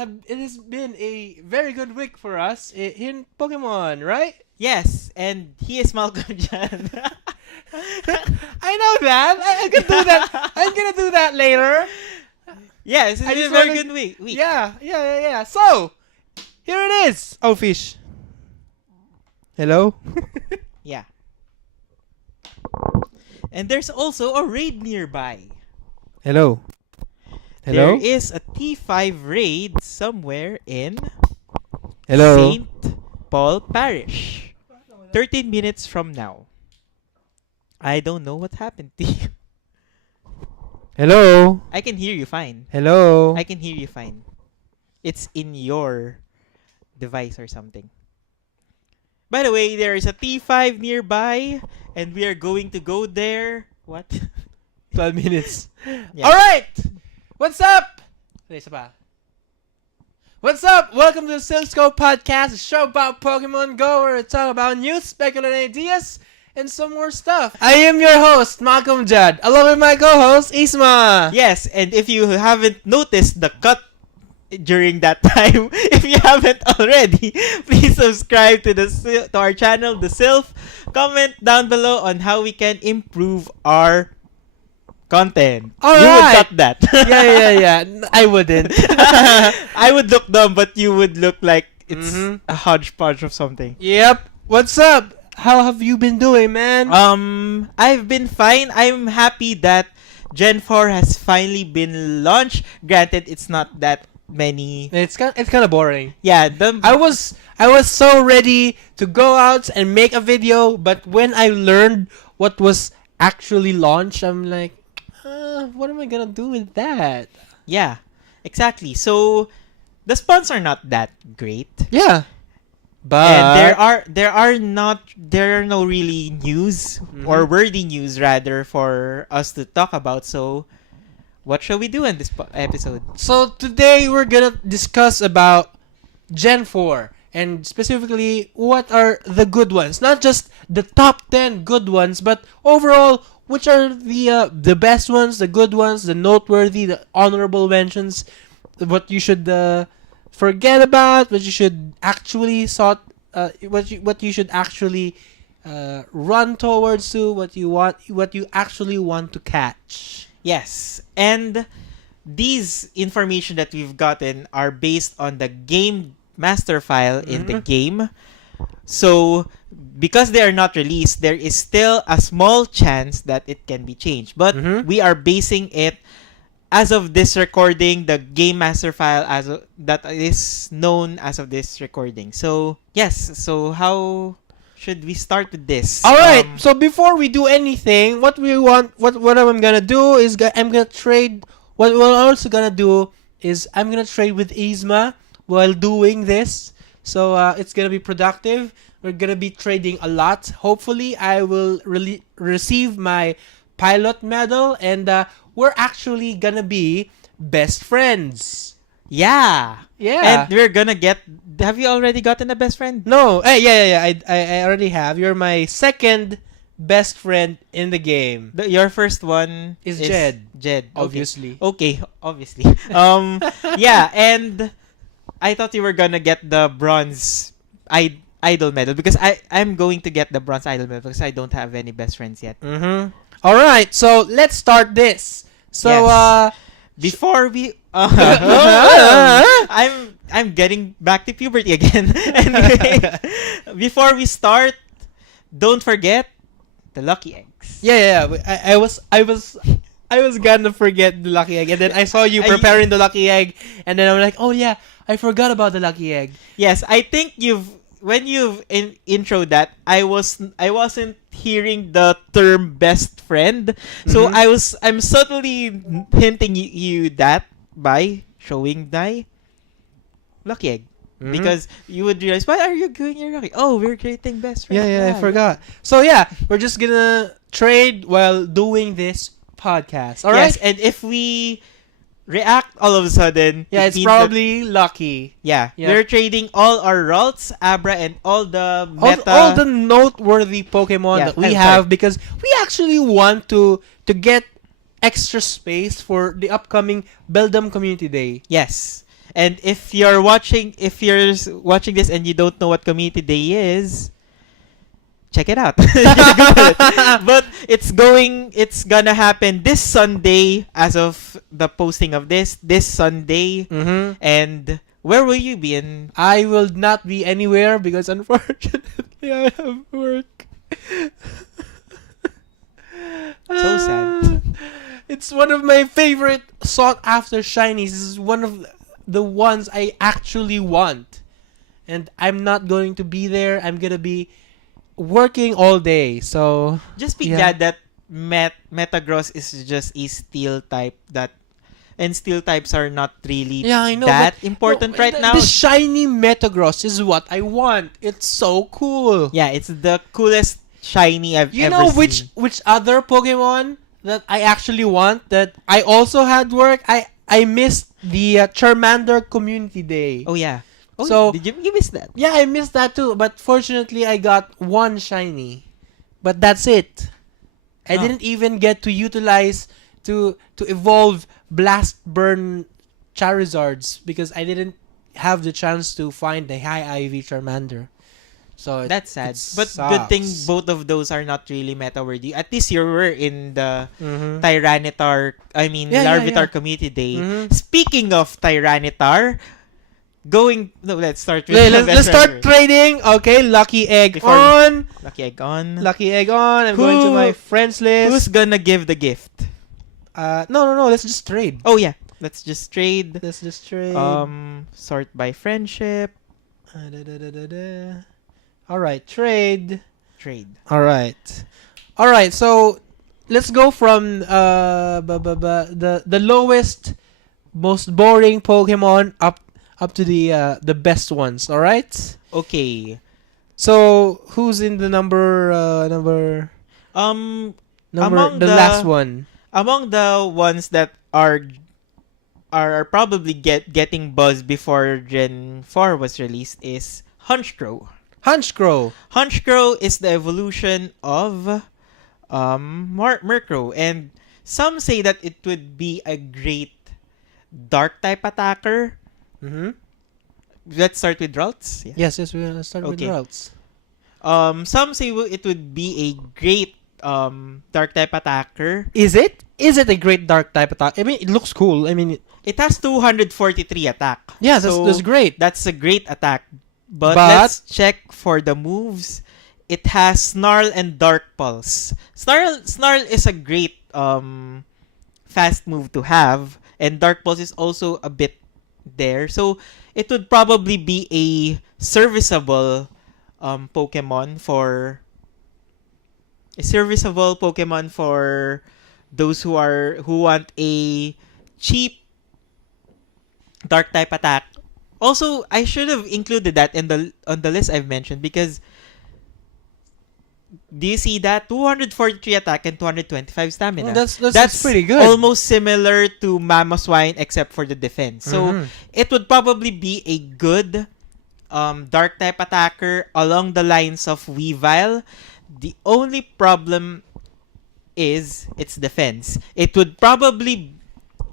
has been a very good week for us in Pokemon, right? Yes, and he is Malcolm Jan. I know that. I can do that. I'm gonna do that later. Yes, it's I been a just very wanna- good week. Yeah. So, here it is. Oh, fish. Hello? Yeah. And there's also a raid nearby. Hello? There is a T5 raid somewhere in Hello? St. Paul Parish. 13 minutes from now. I don't know what happened to you. Hello? I can hear you fine. Hello? I can hear you fine. It's in your device or something. By the way, there is a T5 nearby and we are going to go there. What? 12 minutes. Yeah. Alright! What's up? Isa pa. What's up? Welcome to the Sylph podcast, a show about Pokemon Go where we talk about news, speculative ideas, and some more stuff. I am your host, Malcolm Judd, along with my co-host, Isma. Yes, and if you haven't noticed the cut during that time, if you haven't already, please subscribe to to our channel, the Sylph. Comment down below on how we can improve our content. You would cut that. Yeah. I wouldn't. I would look dumb, but you would look like it's a hodgepodge of something. Yep. What's up? How have you been doing, man? I've been fine. I'm happy that Gen 4 has finally been launched. Granted, it's not that many. It's kind of boring. Yeah, I was so ready to go out and make a video, but when I learned what was actually launched, I'm like, what am I gonna do with that? Yeah, exactly. So the spawns are not that great. Yeah, but And there are no really news or worthy news rather for us to talk about. So what shall we do in this episode? So today we're gonna discuss about Gen 4 and specifically what are the good ones, not just the top 10 good ones, but overall which are the best ones, the good ones, the noteworthy, the honorable mentions, what you should forget about, what you should actually what you should actually run towards to, what you actually want to catch. Yes, and these information that we've gotten are based on the game master file in the game. So, because they are not released, there is still a small chance that it can be changed. But we are basing it, as of this recording, the game master file that is known as of this recording. So, yes. So, how should we start with this? All right. So before we do anything, what I'm gonna do is I'm gonna trade. What we're also gonna do is I'm gonna trade with Isma while doing this. So it's gonna be productive. We're gonna be trading a lot. Hopefully, I will receive my pilot medal, and we're actually gonna be best friends. Yeah. Yeah. And we're gonna get... Have you already gotten a best friend? No. Yeah. I already have. You're my second best friend in the game. Your first one is Jed. Jed. Obviously. Okay, obviously. Yeah, and I thought you were gonna get the bronze idol medal because I'm going to get the bronze idol medal because I don't have any best friends yet. All right, so let's start this. So yes. Before we I'm getting back to puberty again. Anyway, before we start, don't forget the lucky eggs. Yeah. I was gonna forget the lucky egg, and then I saw you preparing the lucky egg, and then I'm like, oh yeah, I forgot about the lucky egg. Yes, I think when you've intro that, I wasn't hearing the term best friend, so I'm subtly hinting you that by showing my lucky egg. Because you would realize, why are you doing your lucky? Oh, we're creating best friend. Yeah, I forgot. So yeah, we're just gonna trade while doing this podcast. All right. Yes, and if we react all of a sudden, it's probably lucky. Yeah, we're trading all our Ralts, Abra, and all the meta, all the noteworthy Pokemon that we have, because we actually want to get extra space for the upcoming Beldum Community Day. Yes. And if you're watching this and you don't know what Community Day is, check it out. Google it. But it's gonna happen this Sunday as of the posting of this Sunday. Mm-hmm. And where will you be in? I will not be anywhere because unfortunately I have work. So sad. It's one of my favorite sought after shinies. This is one of the ones I actually want. And I'm not going to be there. I'm going to be working all day. So Just be yeah. glad that Metagross is just a steel type and steel types are not really Yeah, I know, that but important right now. The shiny Metagross is what I want. It's so cool. Yeah, it's the coolest shiny I've You ever know seen. which other Pokemon that I actually want that I also had work? I missed the Charmander Community Day. Oh yeah. Oh, So- did you miss that? Yeah, I missed that too, but fortunately I got one shiny. But that's it. I Oh. didn't even get to utilize to evolve Blast Burn Charizards because I didn't have the chance to find the High Ivy Charmander. So That's sad. it But good thing sucks. both of those are not really meta worthy. At least you were in the Mhm. Larvitar Yeah. Community Day. Mhm. Speaking of Tyranitar, let's start with Okay, the let's best start friend. trading. Okay, Lucky Egg Before- on. Lucky Egg on. Lucky Egg on. I'm going to Who- my friends list. Who's gonna give the gift? No. Let's just trade. Oh yeah, let's just trade. Let's just trade. Sort by friendship. All right, trade. Trade. All right. So let's go from the lowest, most boring Pokemon up to the best ones. All right. Okay. So who's in the number Among the the- last one? Among the ones that are probably getting buzz before Gen 4 was released is Honchkrow. Honchkrow. Honchkrow is the evolution of Murkrow, and some say that it would be a great dark type attacker. Mm-hmm. Let's start with Ralts. Yeah. Yes. We're gonna start with Okay. routes. Some say it would be a great dark type attacker. Is it? Is it a great dark type attack? I mean, it looks cool. I mean, It has 243 attack. yeah, So, that's great. That's a great attack. But But- let's check for the moves. It has Snarl and Dark Pulse. Snarl is a great fast move to have, and Dark Pulse is also a bit there. So it would probably be a serviceable Pokemon for those who want a cheap dark type attack. Also, I should have included that on the list I've mentioned because do you see that 243 attack and 225 stamina? Oh, that's pretty good. Almost similar to Mamoswine except for the defense. So Mhm. it would probably be a good dark type attacker along the lines of Weavile. The only problem is its defense. It would probably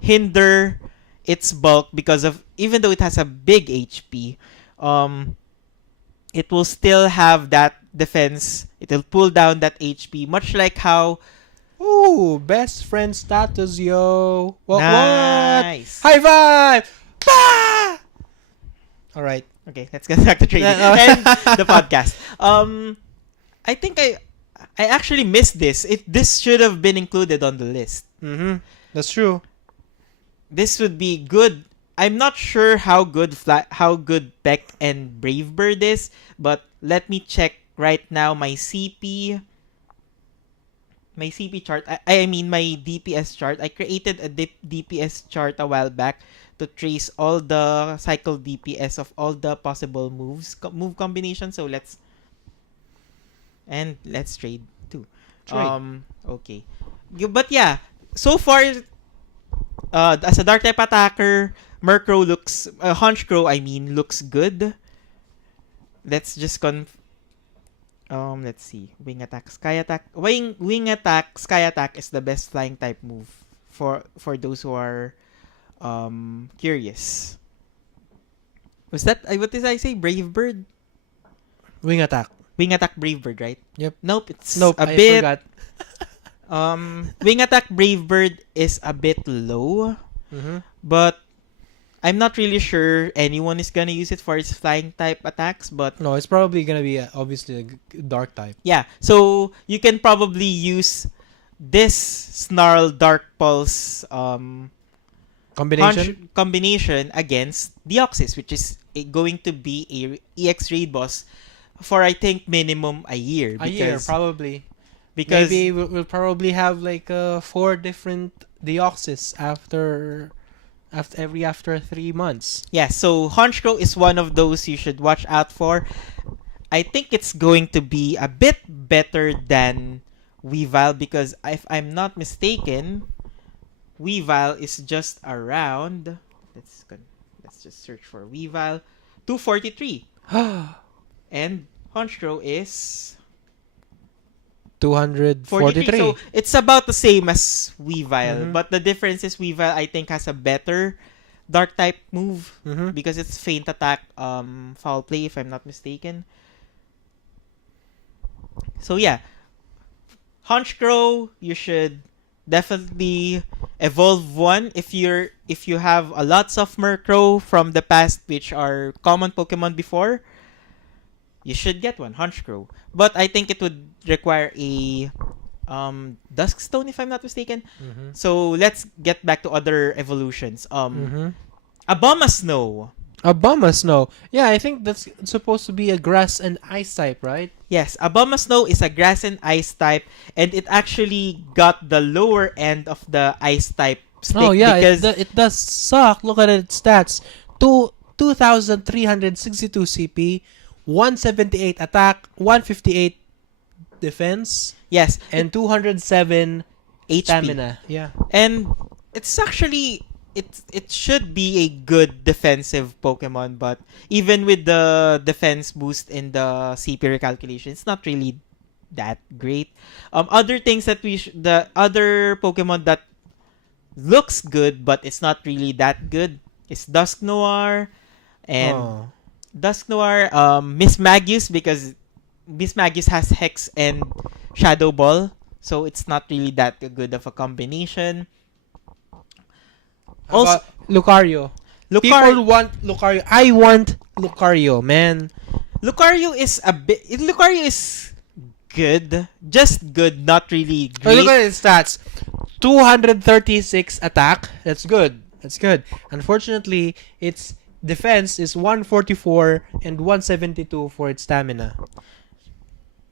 hinder its bulk because of even though it has a big HP, it will still have that defense. It will pull down that HP, much like how Ooh, best friend status, yo. What? nice. High five! Bah! All right. Okay, let's get back to trading and the podcast. I think I actually missed this. This should have been included on the list. Mm-hmm. That's true. This would be good. I'm not sure how good Beck and Brave Bird is, but let me check right now my CP chart. I mean my DPS chart. I created a DPS chart a while back to trace all the cycle DPS of all the possible move combinations. So let's trade too. Trade. Okay. But yeah, so far as a dark type attacker, Honchkrow looks good. Let's just let's see. Wing attack, sky attack. Wing attack, sky attack is the best flying type move for those who are curious. Was that, what did I say? Brave Bird? Wing attack. Wing Attack Brave Bird, right? Yep. Nope, it's Nope, a I bit... forgot. Wing Attack Brave Bird is a bit low, Mm-hmm. but I'm not really sure anyone is gonna use it for its flying type attacks, but No, it's probably gonna be obviously a dark type. yeah, so you can probably use this Snarl Dark Pulse combination against Deoxys, which is going to be a EX raid boss for I think minimum a year. A year, probably. Because Maybe we'll probably have like 4 different Deoxys after 3 months. yeah, so Honchkrow is one of those you should watch out for. I think it's going to be a bit better than Weavile because if I'm not mistaken, Weavile is just around. Let's just search for Weavile. 243. And Honchkrow is 243. So it's about the same as Weavile, Mhm. but the difference is Weavile I think has a better dark type move Mhm. because it's feint attack, foul play if I'm not mistaken. So yeah, Honchkrow you should definitely evolve one if you have a lots of Murkrow from the past which are common Pokemon before. You should get one, Honchkrow. But I think it would require a Duskstone if I'm not mistaken. Mhm. So let's get back to other evolutions. Mhm. Abomasnow. Abomasnow. Yeah, I think that's supposed to be a grass and ice type, right? Yes, Abomasnow is a grass and ice type, and it actually got the lower end of the ice type stick Oh yeah, because it does suck. Look at its stats. 2,362 CP, 178 attack, 158 defense, yes, and 207 HP. stamina. Yeah. And it's actually it should be a good defensive Pokemon, but even with the defense boost in the CP recalculation, it's not really that great. Other things that the other Pokemon that looks good but it's not really that good is Dusknoir and Oh. Dusknoir, Miss Magius because Miss Magius has Hex and Shadow Ball, so it's not really that good of a combination. How about Lucario? People want Lucario. I want Lucario, man. Lucario is Lucario is good, just good, not really Oh, look great. at its stats. 236 attack. That's good. That's good. Unfortunately, its defense is 144 and 172 for its stamina.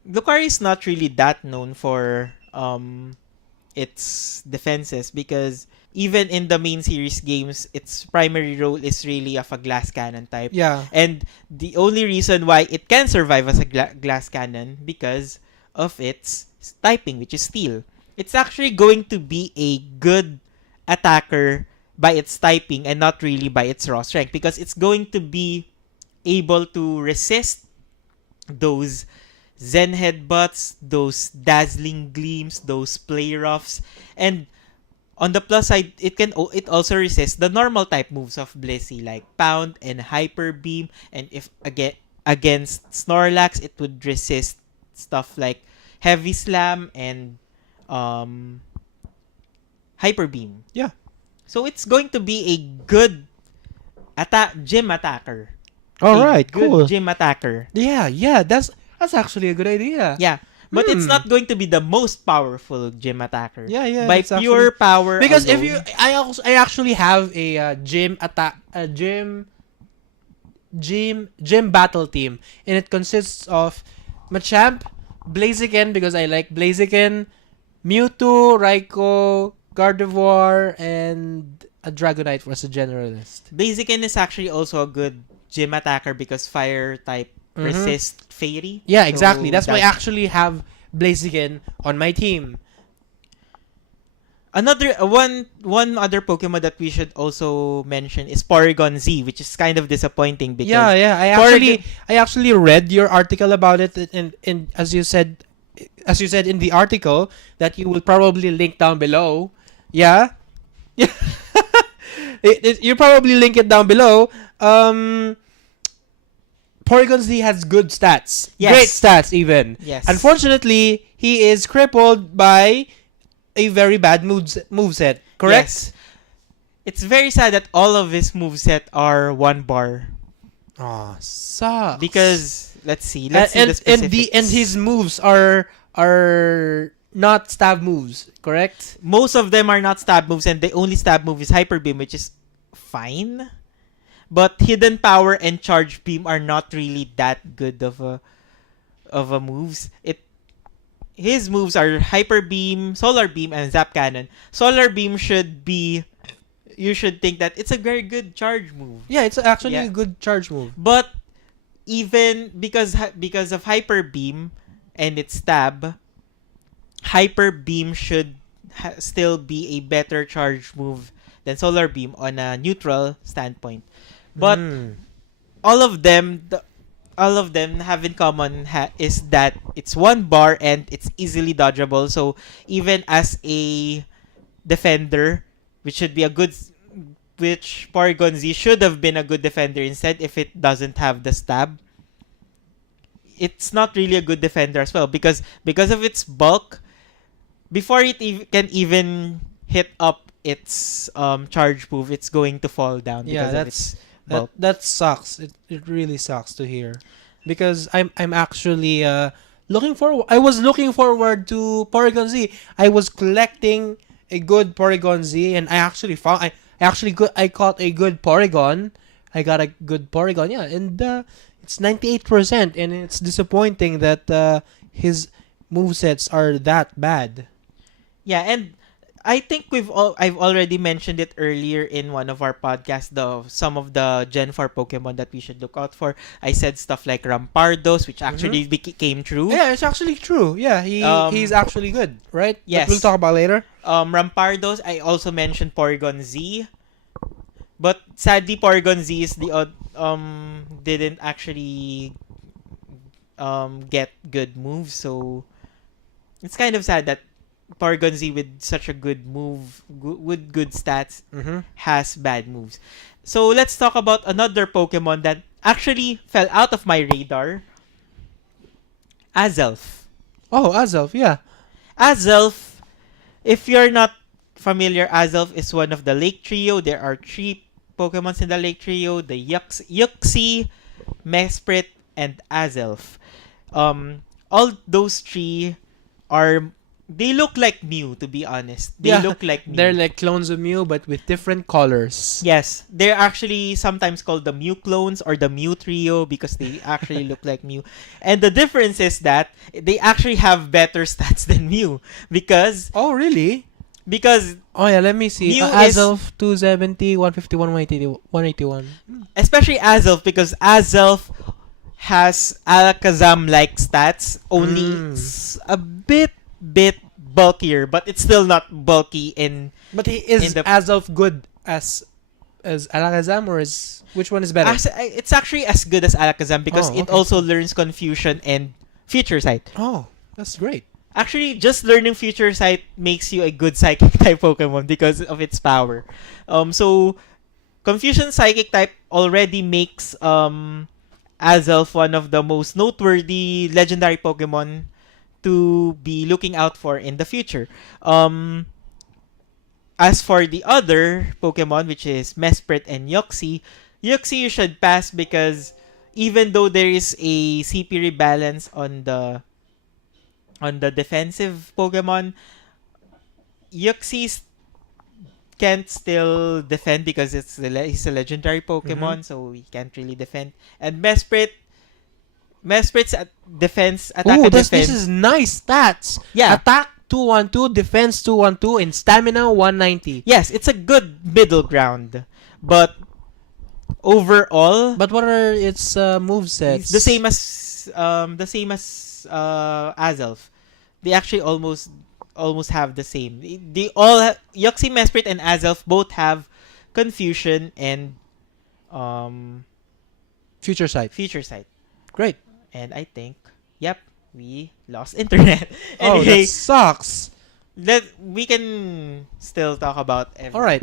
Lucario is not really that known for its defenses because even in the main series games, its primary role is really of a glass cannon type. Yeah. And the only reason why it can survive as a glass cannon because of its typing, which is steel. It's actually going to be a good attacker by its typing and not really by its raw strength because it's going to be able to resist those Zen headbutts, those dazzling gleams, those play roughs, and on the plus side, it also resists the normal type moves of Blissey like Pound and Hyper Beam, and if against Snorlax, it would resist stuff like Heavy Slam and Hyper Beam. Yeah. So it's going to be a good gym attacker. All A right. good Cool. gym attacker. Yeah. That's actually a good idea. Yeah. But it's not going to be the most powerful gym attacker. Yeah. By it's pure power because alone. if you, I actually have a gym battle team, and it consists of Machamp, Blaziken because I like Blaziken, Mewtwo, Raikou, Gardevoir, and a Dragonite as a generalist. Blaziken is actually also a good gym attacker because fire type resist Fairy. Yeah, So exactly. That's why I actually have Blaziken on my team. Another one other Pokemon that we should also mention is Porygon Z, which is kind of disappointing because Yeah. I actually read your article about it, and as you said in the article that you will probably link down below. Yeah. You probably link it down below. Porygon Z has good stats. Yes. Great stats, even. Yes. Unfortunately, he is crippled by a very bad moveset. Correct? Yes. It's very sad that all of his moveset are 1 bar. Aw, sucks. Because, let's see the specifics. and his moves are not stab moves, correct? Most of them are not stab moves, and the only stab move is Hyper Beam, which is fine. But Hidden Power and Charge Beam are not really that good of a moves. His moves are Hyper Beam, Solar Beam, and Zap Cannon. Solar Beam you should think that it's a very good charge move. Yeah, it's actually Yeah. a good charge move. But even because of Hyper Beam and its stab, Hyper Beam should still be a better charge move than Solar Beam on a neutral standpoint. But all of them have in common is that it's 1 bar and it's easily dodgeable. So even as a defender, which Porygon Z should have been a good defender instead if it doesn't have the stab. It's not really a good defender as well because of its bulk. Before it can even hit up its charge move, it's going to fall down because of its bulk. That sucks. It really sucks to hear, because I'm actually I was looking forward to Porygon Z. I was collecting a good Porygon Z, and I actually found I caught a good Porygon. I got a good Porygon, yeah, and it's 98%, and it's disappointing that his movesets are that bad. Yeah, and I think I've already mentioned it earlier in one of our podcasts, some of the Gen 4 Pokemon that we should look out for. I said stuff like Rampardos, which actually came true. Yeah, it's actually true. Yeah, he's actually good, right? Yes. But we'll talk about later. Rampardos, I also mentioned Porygon Z. But sadly, Porygon Z is didn't actually get good moves, so it's kind of sad that Porygon Z with such a good move, with good stats, has bad moves. So let's talk about another Pokemon that actually fell out of my radar. Azelf. Oh, Azelf, yeah. Azelf, if you're not familiar, Azelf is one of the Lake Trio. There are 3 Pokemons in the Lake Trio: the Yuxi, Mesprit, and Azelf. All those 3 they look like Mew, to be honest. They look like Mew. They're like clones of Mew, but with different colors. Yes, they're actually sometimes called the Mew clones or the Mew trio because they actually look like Mew. And the difference is that they actually have better stats than Mew because Oh, really? oh yeah, let me see. Mew Azelf 270, 151, 181. Especially Azelf, because Azelf has Alakazam-like stats, only a bit bulkier, but it's still not bulky in. But he is Azelf good as Alakazam, or is which one is better? It's actually as good as Alakazam because it also learns Confusion and Future Sight. Oh, that's great. Actually, just learning Future Sight makes you a good Psychic type Pokemon because of its power. So Confusion Psychic type already makes Azelf one of the most noteworthy legendary Pokemon to be looking out for in the future. As for the other Pokemon, which is Mesprit and Yuxi you should pass because even though there is a CP rebalance on the defensive Pokemon, Yuxi can't still defend because he's a legendary Pokemon, so he can't really defend. And Mesprit's defense, attack and defense. This is nice stats. Yeah. Attack 212, defense 212, and stamina 190. Yes, it's a good middle ground. But overall, But what are its movesets? it's the same as Azelf. They actually almost have the same. They all Yuxi, Mesprit, and Azelf both have Confusion and Future Sight. Future Sight. Great. And I think, yep, we lost internet. Oh, Anyway, that sucks. we can still talk about everything. All right.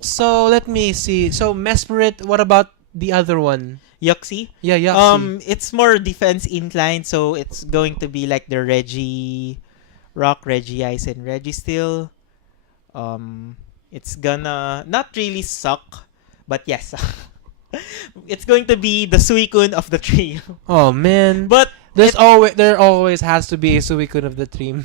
So let me see. So Mesprit, what about the other one? Yoxi. Yeah, Yaxi. It's more defense inclined, so it's going to be like the Reggie Rock, Reggie Ice, and Reggie Steel. It's gonna not really suck, but yes, it's going to be the Suicune of the trio. Oh man. But There always has to be a Suicune of the team.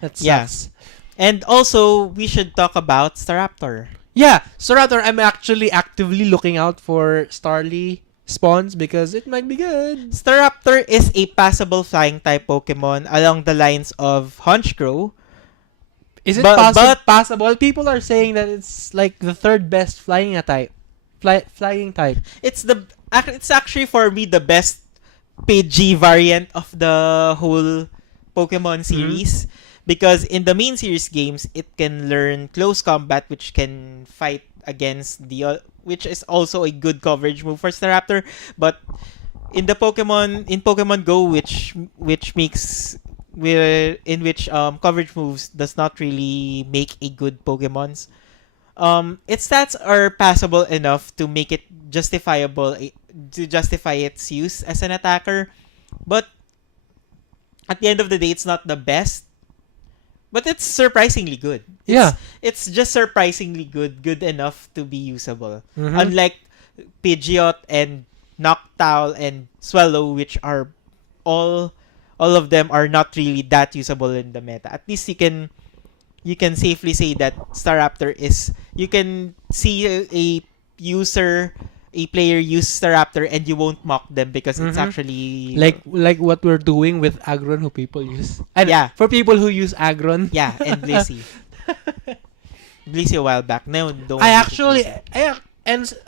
That yeah, sucks. and also we should talk about Staraptor. Yeah, Staraptor, I'm actually actively looking out for Starly spawns because it might be good. Staraptor is a passable flying type Pokemon along the lines of Honchkrow. Is it But possible? People are saying that it's like the third best flying type. It's actually for me the best PG variant of the whole Pokemon series because in the main series games it can learn close combat, which can fight against which is also a good coverage move for Staraptor, but in Pokemon Go, which makes in which coverage moves does not really make a good Pokemon's. Its stats are passable enough to make it to justify its use as an attacker, but at the end of the day, it's not the best. But it's surprisingly good. Yeah. It's just surprisingly good enough to be usable. Mhm. Unlike Pidgeot and Noctowl and Swallow, which are all of them are not really that usable in the meta. At least you can safely say that Staraptor is, you can see a player use Staraptor and you won't mock them because it's actually like what we're doing with Agron who people use. And Yeah. for people who use Agron. yeah, and Blissey. Blissey a while back. No, don't I use actually Blissey.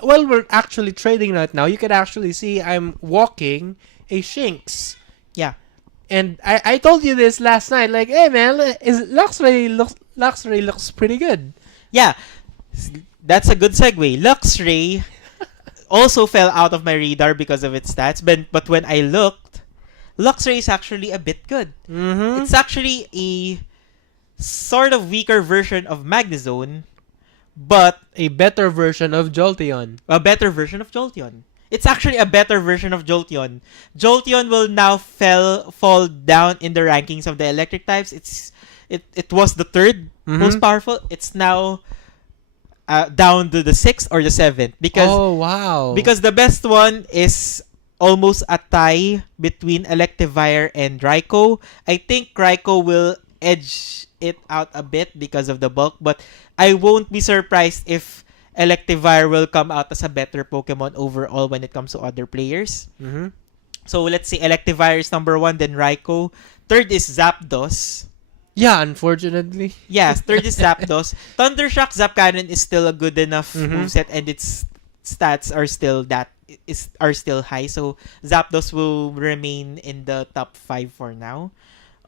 while we're actually trading right now, you can actually see I'm walking a Shinx. Yeah. And I told you this last night, like, hey man, Luxray looks pretty good. Yeah. That's a good segue. Luxray also fell out of my radar because of its stats, but when I looked, Luxray is actually a bit good. Mm-hmm. It's actually a sort of weaker version of Magnezone, but A better version of Jolteon. a better version of Jolteon. It's actually a better version of Jolteon. Jolteon will now fall down in the rankings of the electric types. It was the third most powerful. It's now down to the 6th or the 7th because Oh wow. because the best one is almost a tie between Electivire and Raikou. I think Raikou will edge it out a bit because of the bulk, but I won't be surprised if Electivire will come out as a better Pokemon overall when it comes to other players. Mm-hmm. So let's say Electivire is number 1, then Raikou. Third is Zapdos. Yeah, unfortunately. Yes, third is Zapdos. Thundershock Zapcannon is still a good enough moveset, and its stats are still high. So Zapdos will remain in the top 5 for now.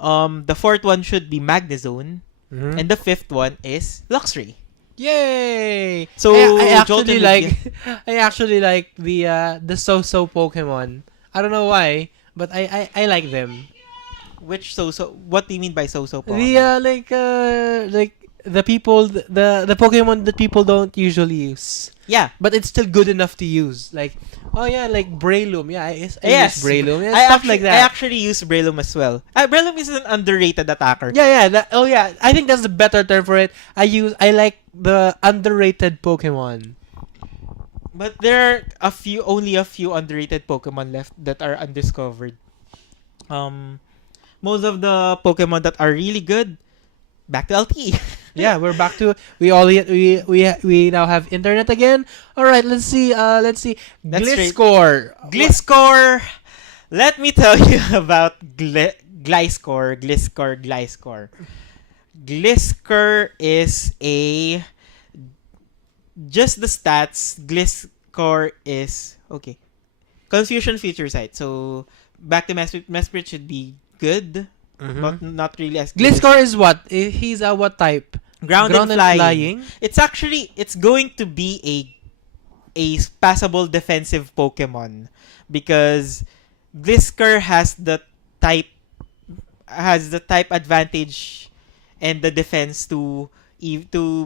The fourth one should be Magnezone, and the fifth one is Luxray. Yay! So I actually Jolteon like would I actually like the so-so Pokemon. I don't know why, but I like them. Which so? What do you mean by so-so Pokemon? Like the people the Pokemon that people don't usually use. Yeah. But it's still good enough to use. Like, oh yeah, like Breloom. Yeah, I use Breloom. Yeah, I stuff actually, like that. I actually use Breloom as well. Breloom is an underrated attacker. Yeah. I think that's the better term for it. I like the underrated Pokemon. But there are only a few underrated Pokemon left that are undiscovered. Most of the Pokemon that are really good, back to LT. Yeah, we're back to we now have internet again. All right, let's see. That's right. Gliscor. Gliscor. Let me tell you about Gliscor. Gliscor is just the stats. Gliscor is okay. Confusion feature site. So back to Mesprit should be good, but not really as good. Gliscor is what? He's a what type? Ground and flying. It's going to be a passable defensive Pokemon because Gliscor has the type advantage and the defense to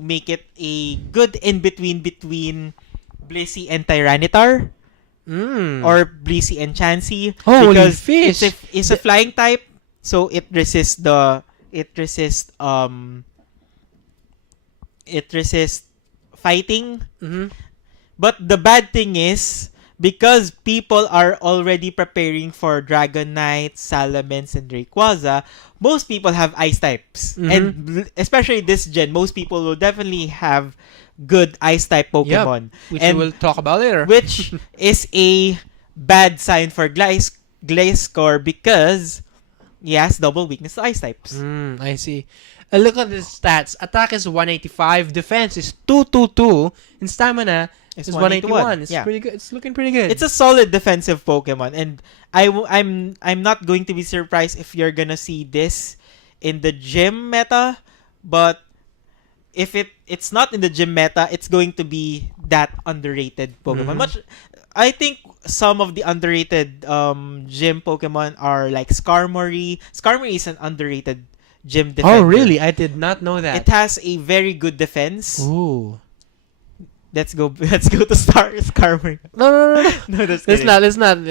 make it a good in between Blissey and Tyranitar Mm. or Blissey and Chansey Holy because fish. it's a flying type, so it resists fighting. Mhm. But the bad thing is, because people are already preparing for Dragon Knight, Salamence, and Rayquaza, most people have ice types. Mhm. And especially this gen, most people will definitely have good ice type Pokemon. Which and we will talk about later. which is a bad sign for Gliscor because he has double weakness to ice types. I see. Look at his stats. Attack is 185, defense is 222, and stamina It's is 181. It's Yeah. pretty good. It's looking pretty good. It's a solid defensive Pokemon, and I'm not going to be surprised if you're gonna see this in the gym meta, but if it's not in the gym meta, it's going to be that underrated Pokemon. I think some of the underrated gym Pokemon are like Skarmory. Skarmory is an underrated gym defender. Oh, really? I did not know that. It has a very good defense. Ooh. Let's go to Skarmory. No. No, that's Let's not. Let's not.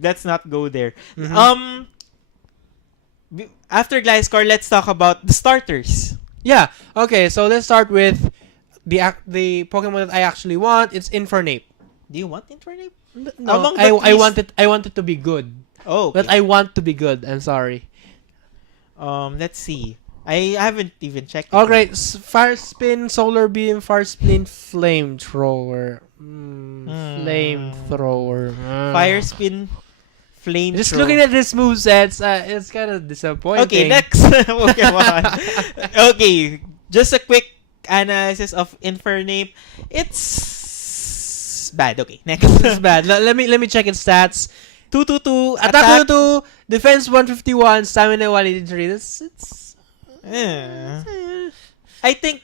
let's not go there. Mhm. After Gliscor, let's talk about the starters. Yeah. Okay. So let's start with the Pokemon that I actually want. It's Infernape. Do you want Infernape? No, Among the I three want it. I want it to be good. Oh, okay. But I want to be good. I'm sorry. Let's see. I haven't even checked. Oh, great. Fire Spin, Solar Beam, Fire Spin, Flamethrower. Flamethrower. Fire Spin, Flame. Just looking at this moveset, it's kind of disappointing. Okay, next Pokemon. Okay, just a quick analysis of Infernape. It's bad. Okay, next. It's bad. Let me check its stats. 222 Attack 2, defense 151, stamina 183. It's I think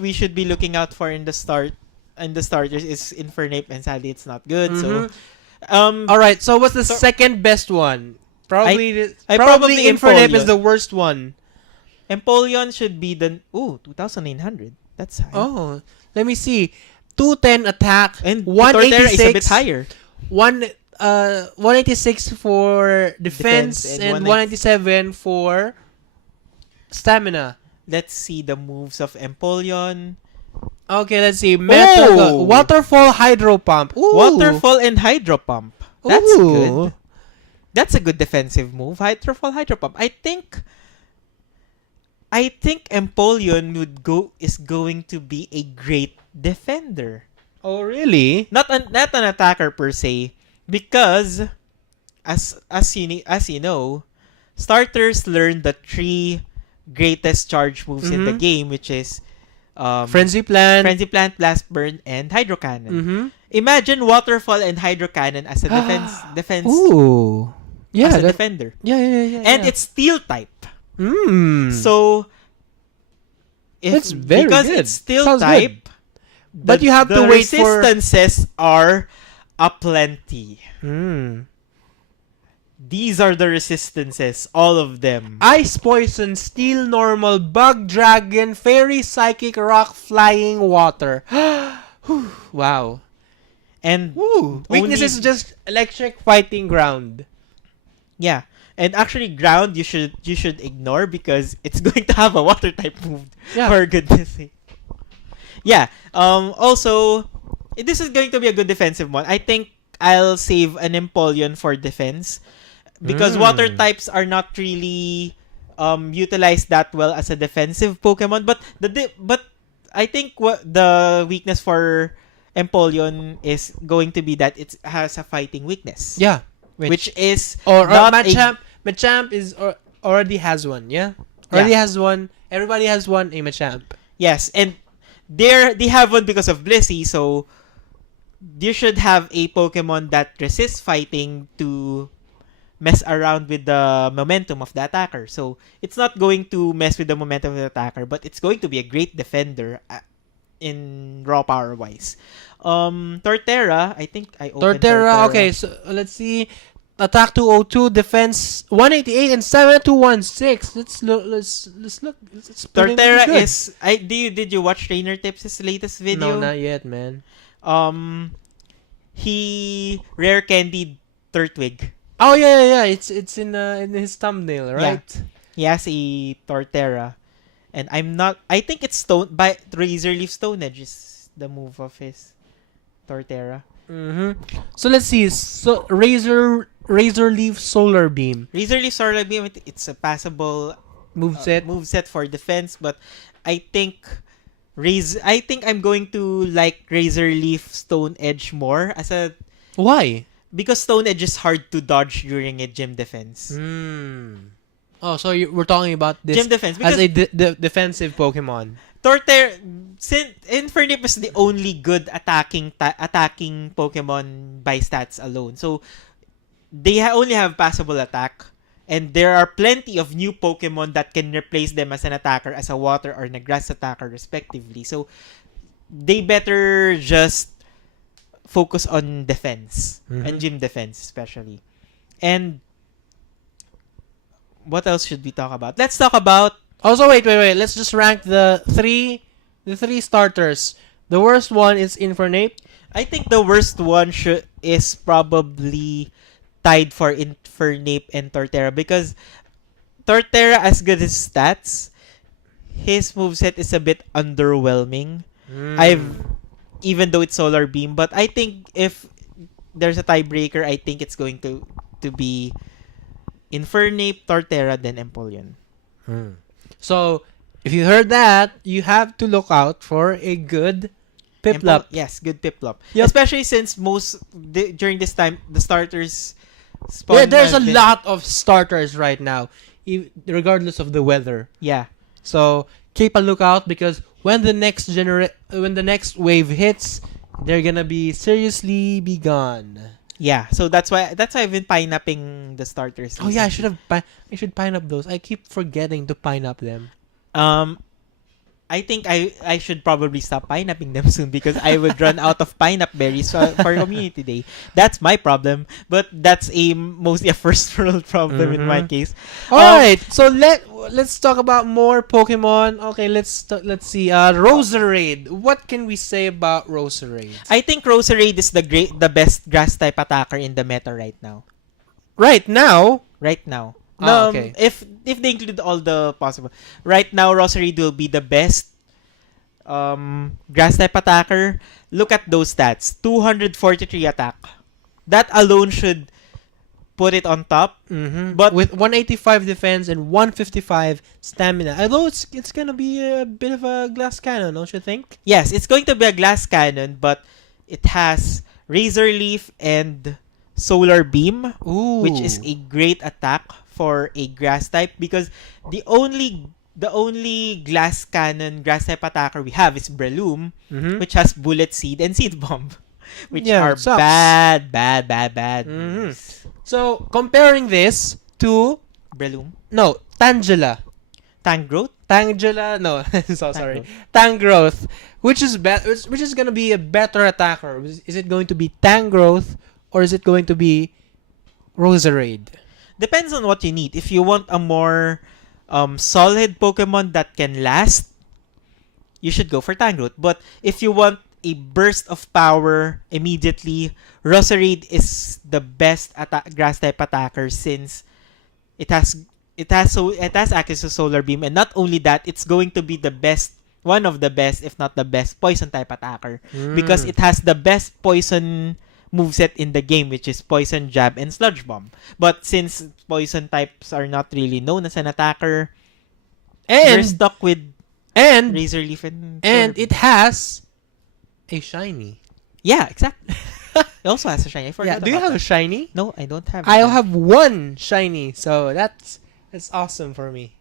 we should be looking out for in the starters is Infernape, and sadly it's not good. So all right. So what's the second best one? Probably probably Infernape is Empoleon. the worst one. Empoleon should be the 2,900. That's high. Oh, let me see. 210 attack And 186 Torterra is a bit higher. 186 for defense and 197 for stamina. Let's see the moves of Empoleon. Okay, let's see. Waterfall, Hydro Pump. Ooh. Waterfall and Hydro Pump. That's Ooh. good. That's a good defensive move. Waterfall, Hydro Pump. I think Empoleon is going to be a great defender. Oh, really? Not an attacker per se, because as you know, starters learn the 3 greatest charge moves in the game, which is Frenzy Plant, Blast Burn, and Hydro Cannon. Mhm. Imagine Waterfall and Hydro Cannon as a defense Ooh. Yeah, as a defender. Yeah. And it's Steel type. So So it's very because good. it's Steel Sounds type, But you have to the wait for resistances are aplenty. Mm. These are the resistances, all of them. Ice Poison, Steel Normal, Bug Dragon, Fairy Psychic, Rock, Flying, Water. Whew, wow. And Weakness is just Electric, Fighting, Ground. yeah. And actually, ground you should ignore because it's going to have a water type move. Yeah. For goodness sake. Yeah. Also, this is going to be a good defensive one. I think I'll save an Empoleon for defense because water types are not really utilized that well as a defensive Pokemon. But I think the weakness for Empoleon is going to be that it has a fighting weakness. Yeah. Which is or not Machamp is already has one, yeah? Already has one. Everybody has one, a Machamp. Yes, and they have one because of Blissey, so you should have a Pokemon that resists fighting to mess around with the momentum of the attacker. So it's not going to mess with the momentum of the attacker, but it's going to be a great defender in raw power wise. Torterra, I think I opened Torterra, Torterra. okay, so let's see. attack 202, defense 188, and 7216. Let's look. It's pretty Torterra good. is did you watch Trainer Tips' latest video? No, not yet, man. He rare candied Turtwig. Oh yeah. It's in his thumbnail, right? He has a Torterra. And I think it's Razor Leaf Stone Edge is the move of his Torterra. So let's see. So Razor Leaf Solar Beam Razor Leaf Solar Beam, it's a passable moveset. for defense, but I think I'm going to like Razor Leaf Stone Edge more Why? because Stone Edge is hard to dodge during a gym defense. Oh, so we're talking about this Gym defense as because a defensive Pokemon. Torterra, Infernape is the only good attacking Pokemon by stats alone. So they only have passable attack, and there are plenty of new Pokemon that can replace them as an attacker, as a water or a grass attacker, respectively. So they better just focus on defense and gym defense, especially. And what else should we talk about? Let's talk about. Also, wait. Let's just rank the three starters. The worst one is Infernape. I think the worst one is probably tied for Infernape and Torterra because Torterra, as good as stats, his moveset is a bit underwhelming. Even though it's Solar Beam, but I think if there's a tiebreaker, I think it's going to be Infernape, Torterra, then Empoleon. So, if you heard that, you have to look out for a good Piplup. Yes, good Piplup. Yep. Especially since during this time, the starters spawn. There's a lot of starters right now, regardless of the weather. Yeah. So, keep a lookout because when the next wave hits, they're gonna be seriously be gone. Yeah, so that's why I've been pine-upping the starters. Oh yeah, I should pine up those. I keep forgetting to pine up them. I think I should probably stop pine-upping them soon because I would run out of pine-up berries for Community Day. That's my problem, but that's mostly a first world problem in my case. All right, so let's talk about more Pokemon. Okay, let's see. Roserade. What can we say about Roserade? I think Roserade is the best grass type attacker in the meta right now. Right now. Okay. If they include all the possible. Right now, Roserade will be the best grass type attacker. Look at those stats. 243 attack. That alone should put it on top. But with 185 defense and 155 stamina. Although it's gonna be a bit of a glass cannon, don't you think? Yes, it's going to be a glass cannon, but it has Razor Leaf and Solar Beam, which is a great attack for a grass type because the only glass cannon grass type attacker we have is Breloom, which has Bullet Seed and Seed Bomb, which are bad. So comparing this to Breloom, no, Tangela, no, so sorry, Tangrowth, which is gonna be a better attacker. Is it going to be Tangrowth or is it going to be Roserade? Depends on what you need. If you want a more solid Pokemon that can last, you should go for Tangrowth. But if you want a burst of power immediately, Roserade is the best grass type attacker since it has access to Solar Beam, and not only that, it's going to be one of the best, if not the best, poison type attacker because it has the best poison moveset in the game, which is Poison Jab and Sludge Bomb. But since poison types are not really known as an attacker, you're stuck with Razor Leaf and it has a shiny. Yeah, exactly. It also has a shiny. I forgot. Do you have a shiny? No, I don't have. I have one shiny, so that's awesome for me.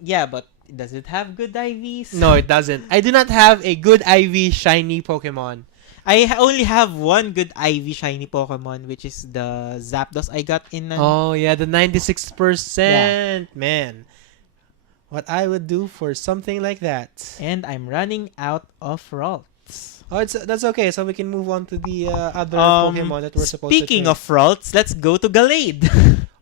Yeah, but does it have good IVs? No, it doesn't. I do not have a good IV shiny Pokemon. I only have one good IV shiny Pokemon, which is the Zapdos I got in. Oh yeah, the 96%. Yeah. Man, what I would do for something like that. And I'm running out of Ralt. Ralts. Oh, that's okay. So we can move on to the other Um, Pokemon that we're supposed to Speaking train. of Ralts, let's go to Gallade.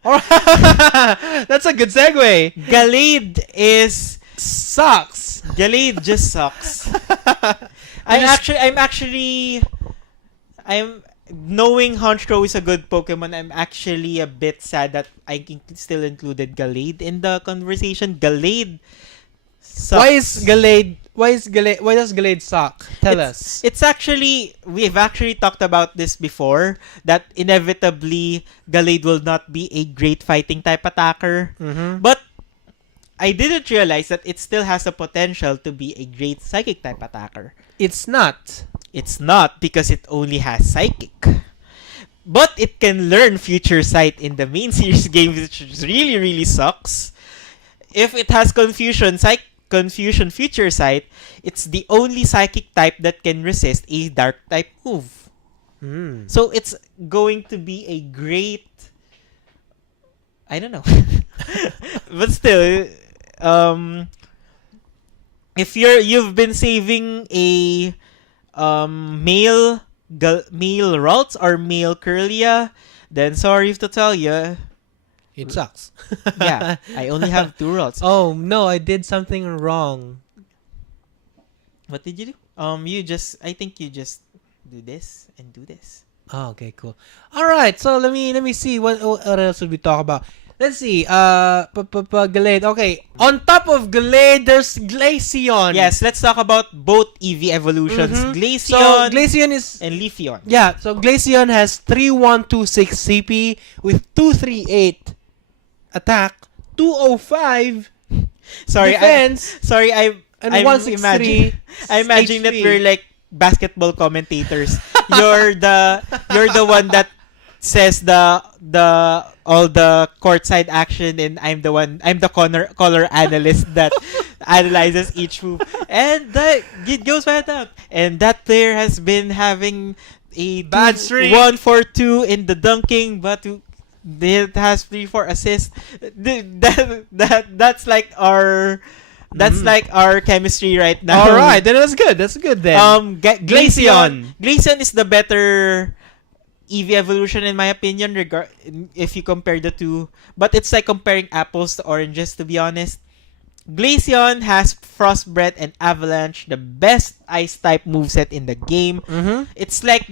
Alright, that's a good segue. Gallade is Sucks. Gallade just sucks. I'm knowing Honchkrow is a good Pokemon. I'm actually a bit sad that still included Gallade in the conversation. Gallade sucks. Why does Gallade suck? Tell us. It's actually, we've actually talked about this before, that inevitably Gallade will not be a great fighting type attacker. Mm-hmm. But I didn't realize that it still has the potential to be a great psychic type attacker. It's not. It's not, because it only has psychic. But it can learn Future Sight in the main series games, which really, really sucks. If it has Confusion Future Sight, it's the only psychic type that can resist a dark type move. Mm. So it's going to be a great, I don't know. But still, if you've been saving a male Ralts or male Curlia, then sorry to tell you, It sucks. yeah, I only have 2 Ralts. Oh no, I did something wrong. What did you do? I think you just do this and do this. Oh, okay, cool. All right, so let me see what else should we talk about. Let's see. Gallade. Okay, on top of Gallade, there's Glaceon. Yes, let's talk about both EV evolutions. Mhm. So Glaceon Glaceon is and Leafeon. yeah. So Glaceon has 3126 CP with 238 attack, 205 defense, and I'm 163. I imagine that HP. we're like basketball commentators. you're the one that says all the courtside action, and I'm the color analyst that analyzes each move. And it goes right down. And that player has been having a Bad streak. 1-4-2 in the dunking, but it has 3-4 assists. That's like our like our chemistry right now. All right, then that's good. That's good then. Glaceon is the better EV evolution in my opinion, if you compare the two. But it's like comparing apples to oranges, to be honest. Glaceon has Frost Breath and Avalanche, the best ice type moveset in the game. Mm-hmm. It's like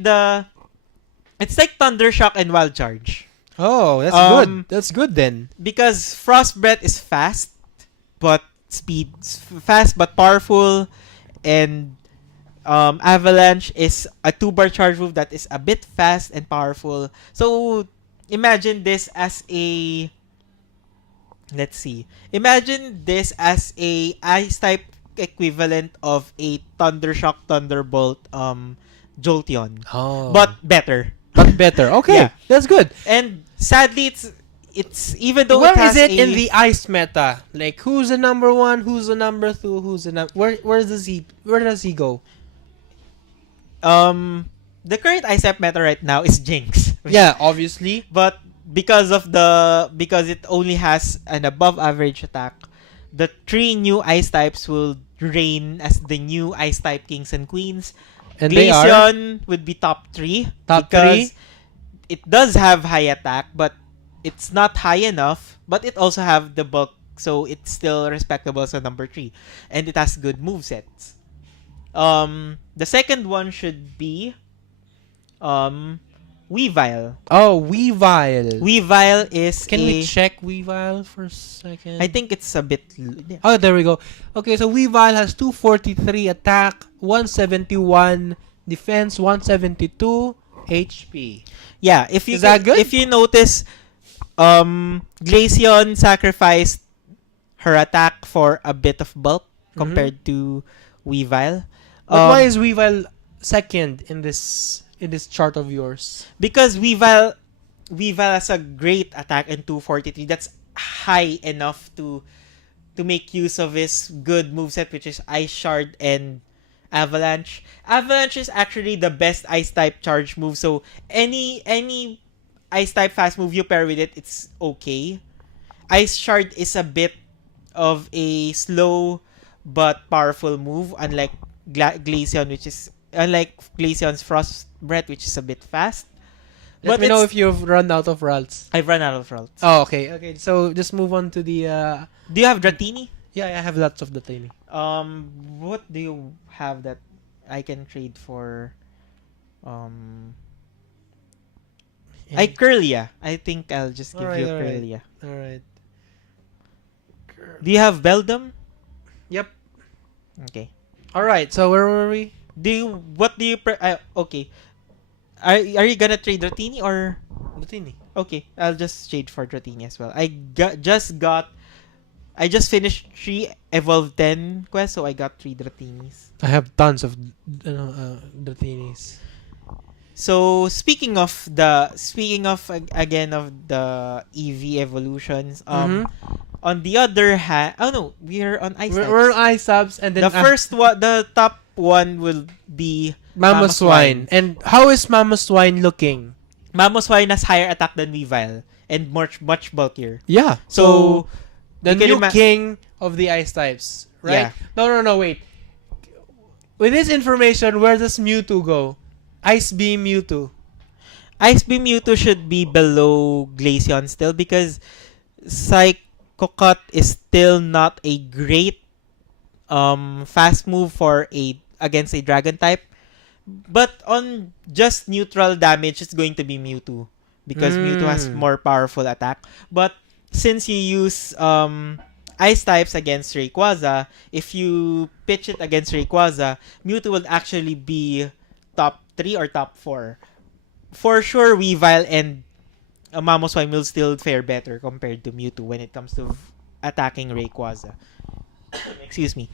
Thunder Shock and Wild Charge. Oh, that's good. That's good then. Because Frost Breath is fast but powerful, and Avalanche is a 2-bar charge move that is a bit fast and powerful. So imagine this as a ice type equivalent of a Thundershock Thunderbolt Jolteon. Oh. But better. But better. Okay. Yeah. That's good. And sadly it's even though Where it has is it in the ice meta? Like, who's the number 1? Who's the number 2? Who's the where does he go? The current ice type meta right now is Jinx. Yeah, obviously. But because it only has an above average attack, the 3 new ice types will reign as the new ice type kings and queens. And they are Glaceon would be top 3. Top because 3? It does have high attack, but it's not high enough. But it also have the bulk, so it's still respectable as a number 3. And it has good movesets. The second one should be Weavile. Oh, Weavile. Weavile is Can we check Weavile for a second? I think it's a bit... Oh, there we go. Okay, so Weavile has 243 attack, 171 defense, 172 HP. Yeah, Is that good? If you notice, Glaceon sacrificed her attack for a bit of bulk compared to Weavile. But why is Weavile second in this chart of yours? Because Weavile has a great attack in 243. That's high enough to make use of his good moveset, which is Ice Shard and Avalanche. Avalanche is actually the best ice type charge move, so any ice type fast move you pair with it, it's okay. Ice Shard is a bit of a slow but powerful move, unlike Glaceon, which is unlike Glaceon's Frost Breath, which is a bit fast. Let But me know it's if you've run out of routes. I've run out of routes. Oh, okay. Okay, so just move on to the... Do you have Dratini? Yeah, I have lots of the tiny. What do you have that I can trade for? Curlia. I think I'll just give you Curlia. Alright. Do you have Beldum? Yep. Okay. Alright, so where were we? What do you okay. Are you gonna trade Dratini or The tiny. okay, I'll just trade for Dratini as well. I just finished 3 Evolve 10 quests, so I got 3 Dratinis. I have tons of the tinies. So again of the EV evolutions, on the other hand, oh no, we're on ice types. We're ice subs, and then the top one will be Mamoswine. And how is Mamoswine looking? Mamoswine has higher attack than Weavile and much bulkier. Yeah. So the you can new king of the ice types, right? Yeah. No, wait. With this information, where does Mewtwo go? Ice Beam Mewtwo. Ice Beam Mewtwo should be below Glaceon still because Psycho Cut is still not a great fast move against a dragon type. But on just neutral damage, it's going to be Mewtwo because Mewtwo has more powerful attack. But since you use ice types against Rayquaza, if you pitch it against Rayquaza, Mewtwo will actually be top 3 or top 4. For sure, Weavile and Mamoswine will still fare better compared to Mewtwo when it comes to attacking Rayquaza. Excuse me.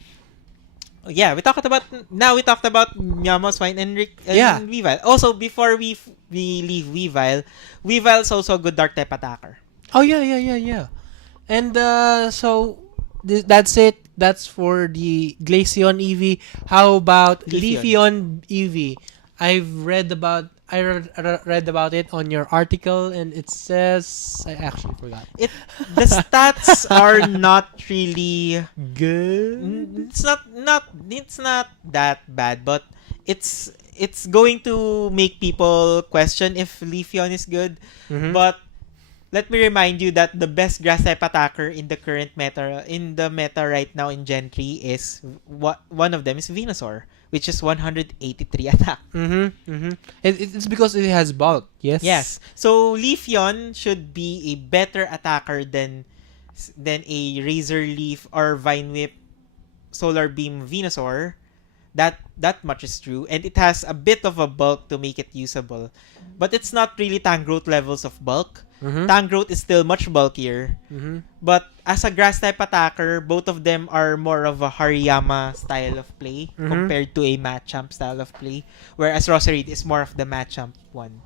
Yeah, we talked about Mamoswine and Weavile. Also, before we leave Weavile, Weavile is also a good dark type attacker. Oh yeah. And so that's it. That's for the Glaceon EV. How about Leafeon EV? I read about it on your article, and it says I actually forgot. The stats are not really good. It's not that bad, but it's going to make people question if Leafeon is good. But let me remind you that the best grass type attacker in the current meta right now in Gen 3 is one of them is Venusaur, which is 183 attack. It's because it has bulk. Yes. So Leafeon should be a better attacker than a Razor Leaf or Vine Whip Solar Beam Venusaur. That much is true, and it has a bit of a bulk to make it usable. But it's not really Tangrowth levels of bulk. Tangrowth is still much bulkier. But as a grass type attacker, both of them are more of a Hariyama style of play compared to a Machamp style of play, whereas Roserade is more of the Machamp one.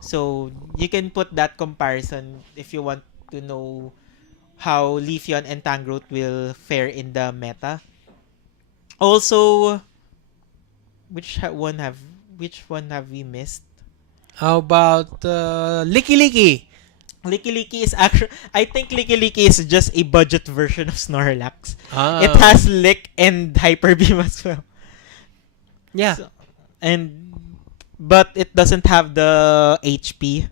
So you can put that comparison if you want to know how Leafeon and Tangrowth will fare in the meta. Also, which one have we missed? How about Licky Licky? Licky Licky is actually, I think Licky Licky is just a budget version of Snorlax. Oh. It has Lick and Hyper Beam as well. Yeah. But it doesn't have the HP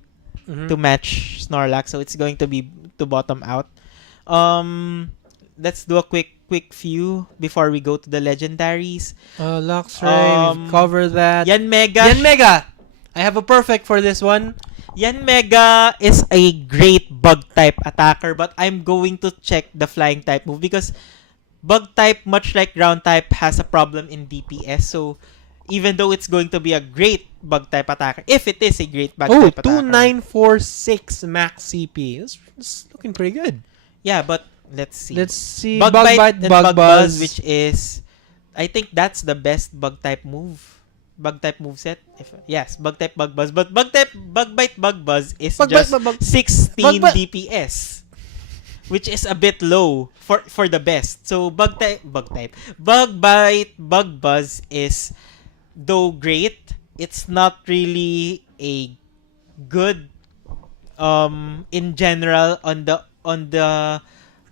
to match Snorlax, so it's going to be to bottom out. Let's do a quick few before we go to the legendaries. Luxray, we've covered that. Yanmega. I have a perfect for this one. Yanmega is a great bug type attacker, but I'm going to check the flying type move because bug type, much like ground type, has a problem in DPS. So even though it's going to be a great bug type attacker, if it is a great bug type attacker. 2946 max CP. That's looking pretty good. Yeah, but let's see. Bug Bite and Bug Buzz, which is, I think that's the best bug type move. Bug type moveset. Yes, bug type Bug Buzz. But bug bite Bug Buzz is just 16 DPS, which is a bit low for the best. So bug bite Bug Buzz is, though great, it's not really a good in general on the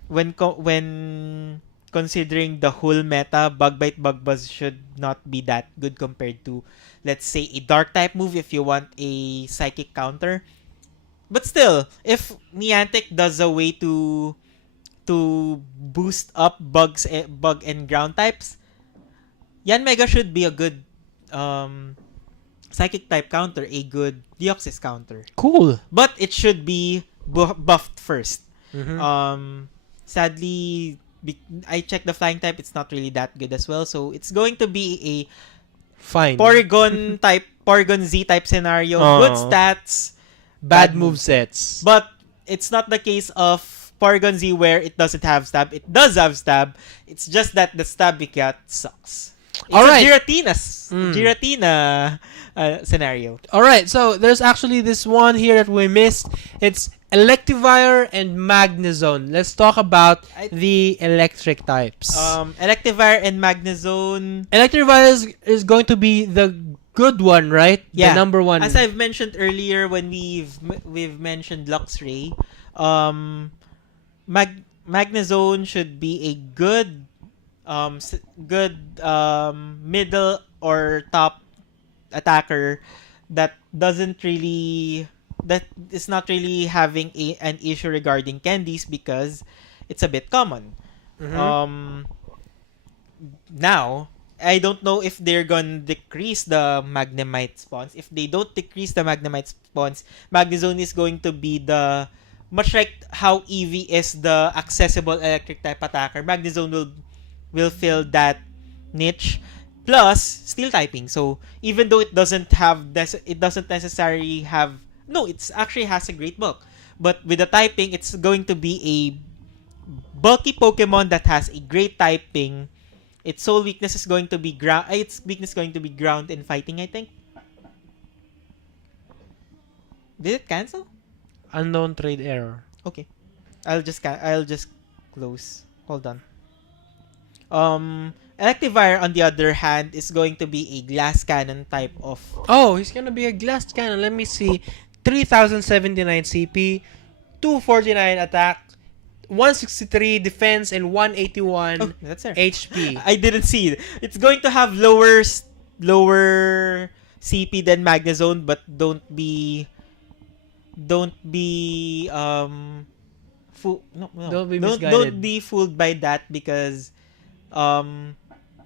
when considering the whole meta, Bug Bite Bug Buzz should not be that good compared to, let's say, a Dark type move if you want a Psychic counter. But still, if Niantic does a way to boost up bug and ground types, Yanmega should be a good Psychic type counter, a good Deoxys counter. Cool. But it should be buffed first. Mm-hmm. Sadly, I checked the flying type. It's not really that good as well. So it's going to be a Fine. Porygon type, Porygon Z type scenario. Good stats, Bad move sets. but it's not the case of Porygon Z where it doesn't have stab. It does have stab. It's just that the stab we got sucks. It's Alright. a Giratina scenario. Alright, so there's actually this one here that we missed. It's Electivire and Magnezone. Let's talk about the electric types. Electivire and Magnezone. Electivire is going to be the good one, right? Yeah. The number one. As I've mentioned earlier when we've mentioned Luxray, Magnezone should be a good middle or top attacker that is not really having an issue regarding candies because it's a bit common. Mhm. Now, I don't know if they're gonna decrease the Magnemite spawns. If they don't decrease the Magnemite spawns, Magnezone is going to be the much like how Eevee is the accessible electric type attacker. Magnezone will fill that niche. Plus steel typing. So even though it doesn't necessarily have it actually has a great bulk. But with the typing, it's going to be a bulky Pokemon that has a great typing. Its sole weakness is going to be ground. Its weakness is going to be ground and fighting, I think. Did it cancel? Unknown trade error. Okay. I'll just close. Hold on. Electivire, on the other hand, is going to be a glass cannon type of... Oh, he's gonna be a glass cannon. Let me see. 3079 CP, 249 attack, 163 defense, and 181 Oh, that's there. HP. I didn't see it. It's going to have lower CP than Magnezone, but don't be Don't be misguided. don't be fooled by that because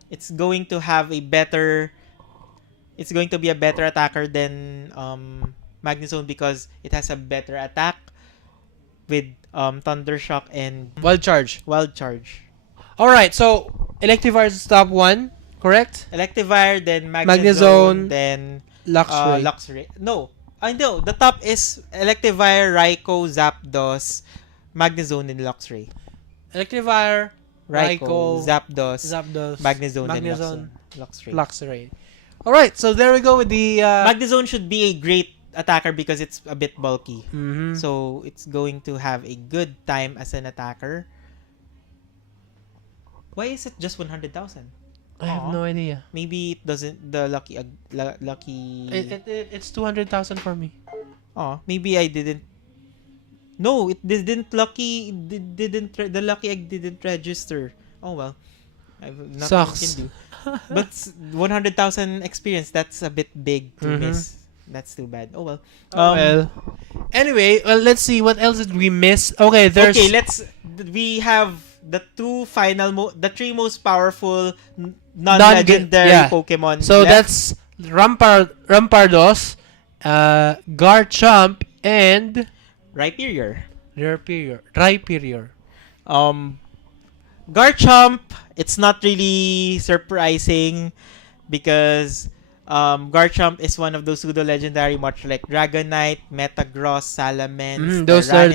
it's going to be a better attacker than Magnezone because it has a better attack with Thunder Shock and Wild charge. Wild Charge. Alright, so Electivire is top one, correct? Electivire, then Magnezone, Magnezone, then Luxray. Luxray. No. I know. The top is Electivire, Raikou, Zapdos, Magnezone, and Luxray. Electivire, Raikou, Zapdos, Magnezone, and Luxray. Luxray. Alright, so there we go with the... Magnezone should be a great attacker because it's a bit bulky. Mhm. So, it's going to have a good time as an attacker. Why is it just 100,000? I have no idea. Maybe it doesn't... The lucky... It's 200,000 for me. Oh, maybe I didn't... No, it didn't lucky... The lucky egg didn't register. Oh, well. I've nothing Sucks. I can do. But 100,000 experience, that's a bit big to miss. That's too bad. Oh, well. Anyway, let's see. What else did we miss? Okay, there's... Okay, we have the the three most powerful non-legendary Pokemon So left. that's Rampardos, Garchomp, and... Rhyperior. Rhyperior. Garchomp, it's not really surprising because Garchomp is one of those pseudo-legendary, much like Dragonite, Metagross, Salamence, Those are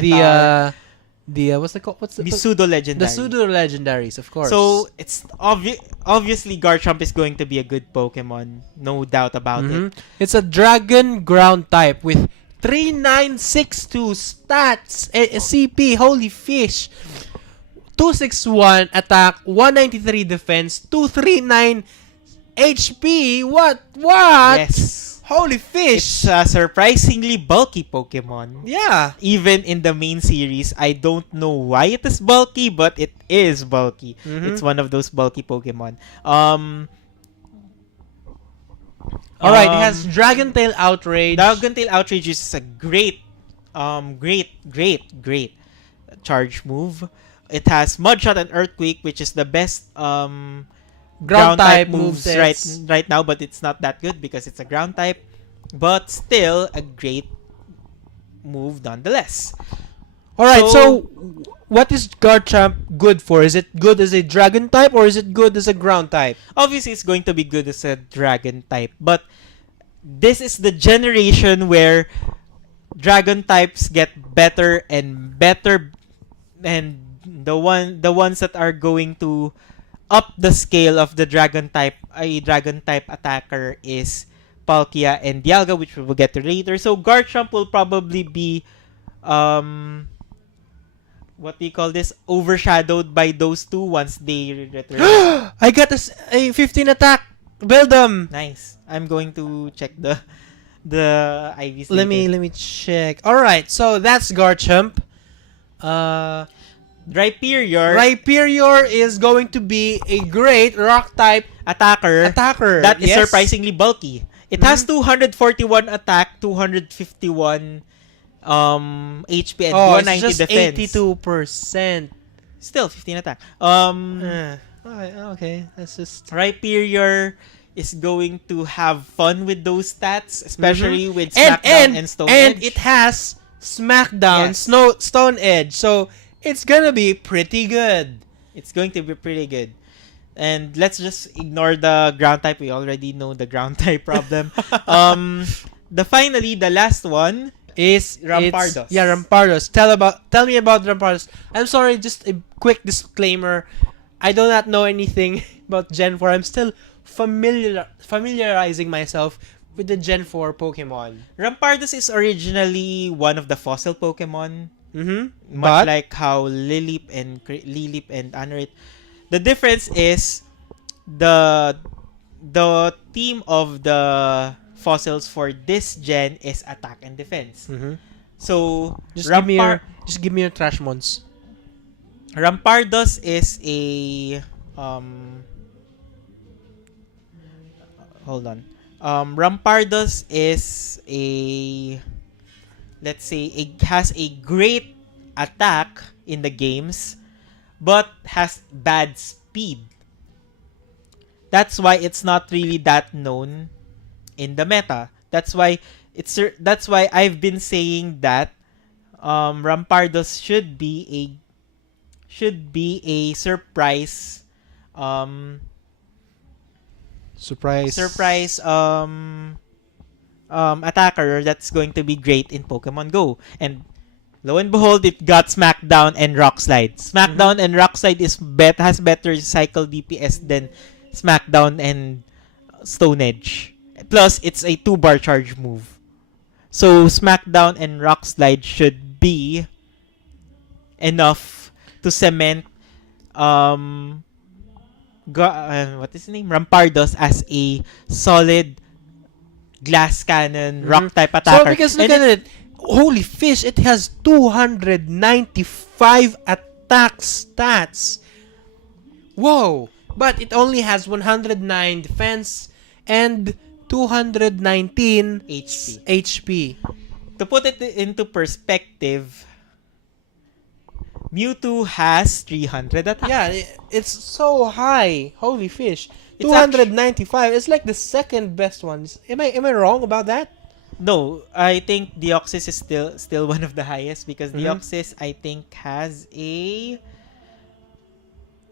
the what's the pseudo-legendary. The pseudo-legendaries, of course. So, it's obviously Garchomp is going to be a good Pokemon. No doubt about it. It's a Dragon Ground type with 3962 stats, CP, holy fish. 261 attack, 193 defense, 239 HP. What? Yes. Holy It's fish! a surprisingly bulky Pokemon. Yeah. Even in the main series, I don't know why it is bulky, but it is bulky. It's Mm-hmm. one of those bulky Pokemon. Um, All right. It has um, Dragon Tail Outrage. Dragontail Outrage is a great charge move. It has Mudshot and Earthquake, which is the best Ground ground type type moves movesets. right now, but it's not that good because it's a ground type. But still a great move nonetheless. All right. So- So, what is Garchomp good for? Is it good as a Dragon type or is it good as a ground type? Obviously, it's going to be good as a dragon type, but this is the generation where dragon types get better and better, and the ones that are going to up the scale of the dragon type, a dragon type attacker, is Palkia and Dialga, which we will get to later. So Garchomp will probably be what do you call this, overshadowed by those two once they return. I got a 15 attack. Build them. Nice. I'm going to check the IVs Let later. me check. All right. So that's Garchomp. Uh, Rhyperior is going to be a great rock type attacker attacker. that is Yes. surprisingly bulky. It has 241 attack, 251 HP, and Oh, 190 it's just defense. 82%. Still 15 attack. Okay, that's just. Rhyperior is going to have fun with those stats, especially with And Smackdown and Stone and Edge. it has Smackdown, Yes. Stone Edge, so it's gonna be pretty good. It's going to be pretty good. And let's just ignore the ground type. We already know the ground type problem. Finally, the last one is Rampardos. Yeah, Rampardos. Tell me about Rampardos. I'm sorry, just a quick disclaimer. I do not know anything about Gen 4. I'm still familiarizing myself with the Gen 4 Pokemon. Rampardos is originally one of the fossil Pokemon, Mm-hmm. much like how Lileep and Anorith. The difference is the theme of the fossils for this gen is attack and defense. Mm-hmm. So Just give me your trash mons. Rampardos is a hold on. Rampardos is a, let's say, it has a great attack in the games, but has bad speed. That's why it's not really that known in the meta. That's why I've been saying that Rampardos should be a surprise attacker that's going to be great in Pokemon Go. And lo and behold, it got Smackdown and Rock Slide. Smackdown and Rock Slide has better cycle DPS than Smackdown and Stone Edge. Plus, it's a 2-bar charge move. So Smackdown and Rock Slide should be enough to cement what is his name? Rampardos as a solid glass cannon rock type attacker. So because look at it, holy fish, it has 295 attack stats. Whoa! But it only has 109 defense and 219 HP. To put it into perspective, Mewtwo has 300 attack. Yeah, it's so high. Holy fish. It's 295. It's like the second best one. Am I wrong about that? No, I think Deoxys is still one of the highest because Mhm. Deoxys I think has a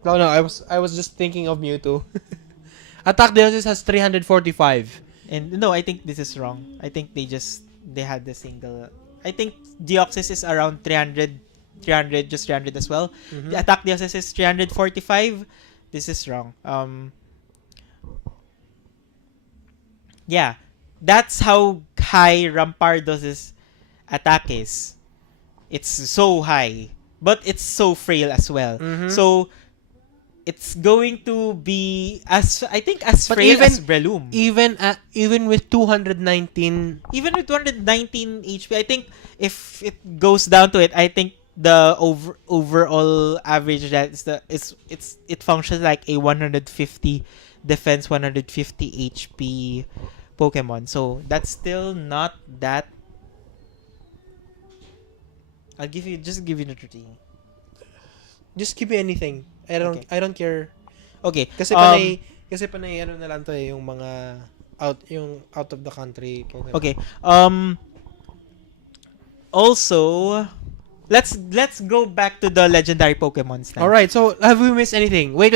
No, I was just thinking of Mewtwo. Attack Deoxys has 345. and no, I think this is wrong. I think they had the single. I think Deoxys is around 300 just 300 as well. Mhm. The Attack Deoxys is 345. This is wrong. Yeah, that's how high Rampardos' attack is. It's so high, but it's so frail as well. Mhm. So it's going to be as I think as But frail even- as Breloom. Even with 219, Even with 219 HP, I think if it goes down to it, I think the overall average that is it functions like a 150 defense, 150 HP Pokemon. So that's still not that. Just give you the 30. just give me anything. Okay. I don't care. Okay. Kasi panay ano na lang to yung mga out of the country Pokemon. Okay. Also, let's go back to the legendary Pokemons now. All right. So have we missed anything? Wait.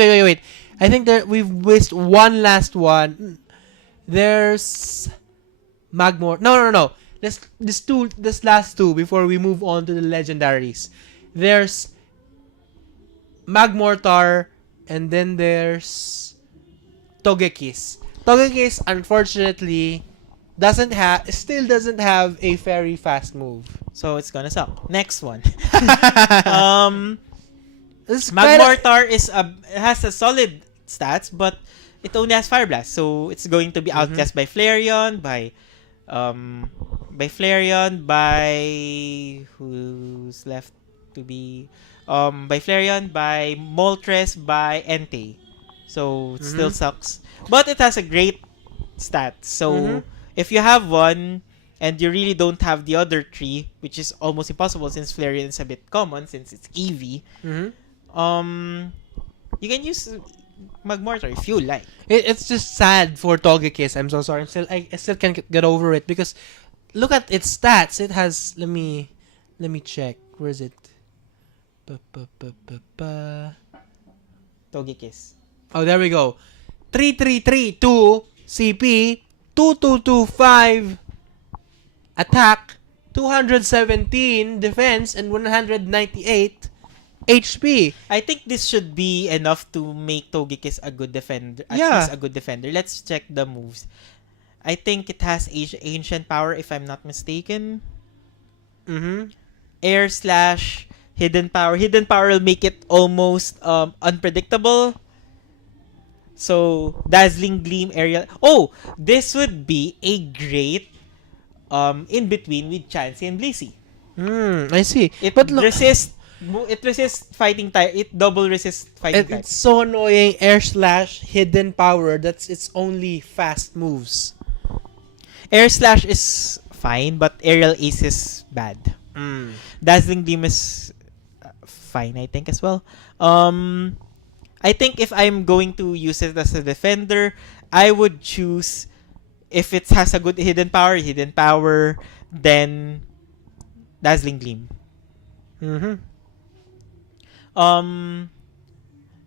I think that we've missed one last one. There's Magmor. No. This last two before we move on to the legendaries. There's Magmortar, and then there's Togekiss. Togekiss, unfortunately, still doesn't have a very fast move. So it's gonna suck. Next one. This Magmortar has a solid stats, but it only has Fire Blast, so it's going to be outclassed by Flareon, by who's left to be by Flareon, by Moltres, by Entei. So it still sucks, but it has a great stat. So if you have one and you really don't have the other three, which is almost impossible since Flareon is a bit common since it's EV, you can use Magmortar if you like. It's just sad for Togekiss. I'm so sorry. I still can't get over it because look at its stats. It has let me check. Where is it? Togekiss. Oh, there we go. 3332 CP, 2225 attack, 217 defense, and 198 HP. I think this should be enough to make Togekiss a good defender. At Yeah. least a good defender. Let's check the moves. I think it has Ancient Power, if I'm not mistaken. Air Slash, Hidden Power. Hidden Power will make it almost unpredictable. So, Dazzling Gleam, Aerial. Oh, this would be a great in between with Chansey and Blissey. I see. It But look, resists fighting type. It double resists fighting type. it's so annoying. Air Slash, Hidden Power. That's its only fast moves. Air Slash is fine, but Aerial Ace is bad. Dazzling Gleam is fine, I think, as well. I think if I'm going to use it as a defender, I would choose, if it has a good hidden power, then Dazzling Gleam.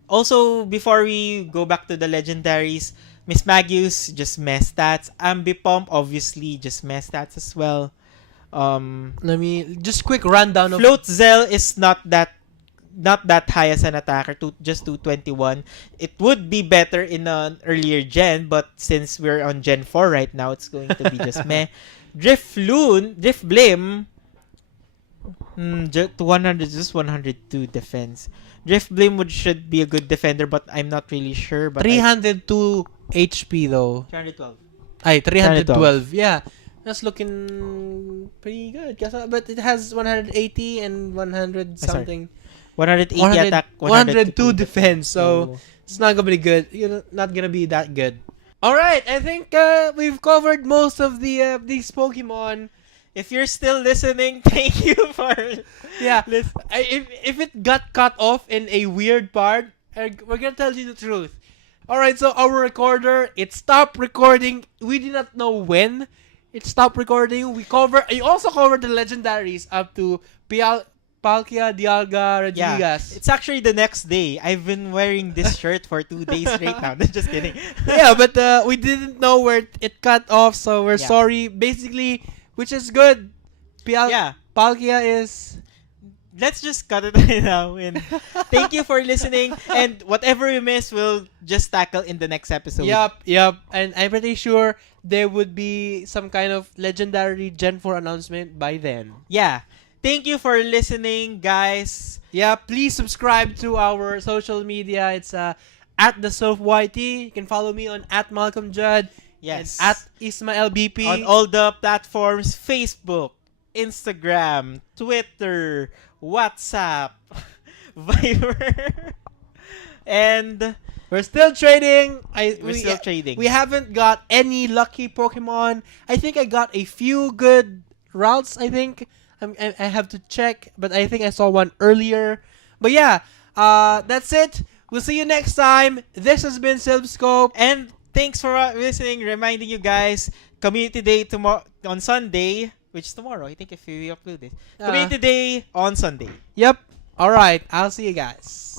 Also, before we go back to the legendaries, Miss Magius, just mess stats. Ambipomp, obviously, just mess stats as well. Let me just quick rundown of Floatzel is not that high as an attacker, just 221. It would be better in an earlier gen, but since we're on Gen 4 right now, it's going to be just meh. Drifblim, 100, just 102 defense. Drifblim should be a good defender, but I'm not really sure. But 302 HP though. 312. 312. Yeah. That's looking pretty good. But it has 180 and 100 something. 180 attack, 102 defense. So it's not gonna be good. Not gonna be that good. All right, I think we've covered most of these Pokemon. If you're still listening, thank you for if it got cut off in a weird part, we're gonna tell you the truth. All right, so our recorder, it stopped recording. We did not know when it stopped recording. I also covered the legendaries up to Palkia, Dialga, Regigigas. Yeah, it's actually the next day. I've been wearing this shirt for 2 days straight now. Just kidding. Yeah, but we didn't know where it cut off, so we're sorry. Basically, which is good. Palkia is... Let's just cut it right now. And thank you for listening. And whatever we miss, we'll just tackle in the next episode. Yep. And I'm pretty sure there would be some kind of legendary Gen 4 announcement by then. Yeah. Thank you for listening, guys. Yeah, please subscribe to our social media. It's at the Sylph YT. You can follow me on at Malcolm Judd Yes. and at Ismael BP. On all the platforms, Facebook, Instagram, Twitter, WhatsApp, Viber, and We're still trading. we're still trading. We haven't got any lucky Pokemon. I think I got a few good routes. I think I have to check, but I think I saw one earlier. But yeah, that's it. We'll see you next time. This has been Sylph. And thanks for listening. Reminding you guys, Community Day tomorrow on Sunday, which is tomorrow. I think if we upload this, Community Day on Sunday. Yep. All right. I'll see you guys.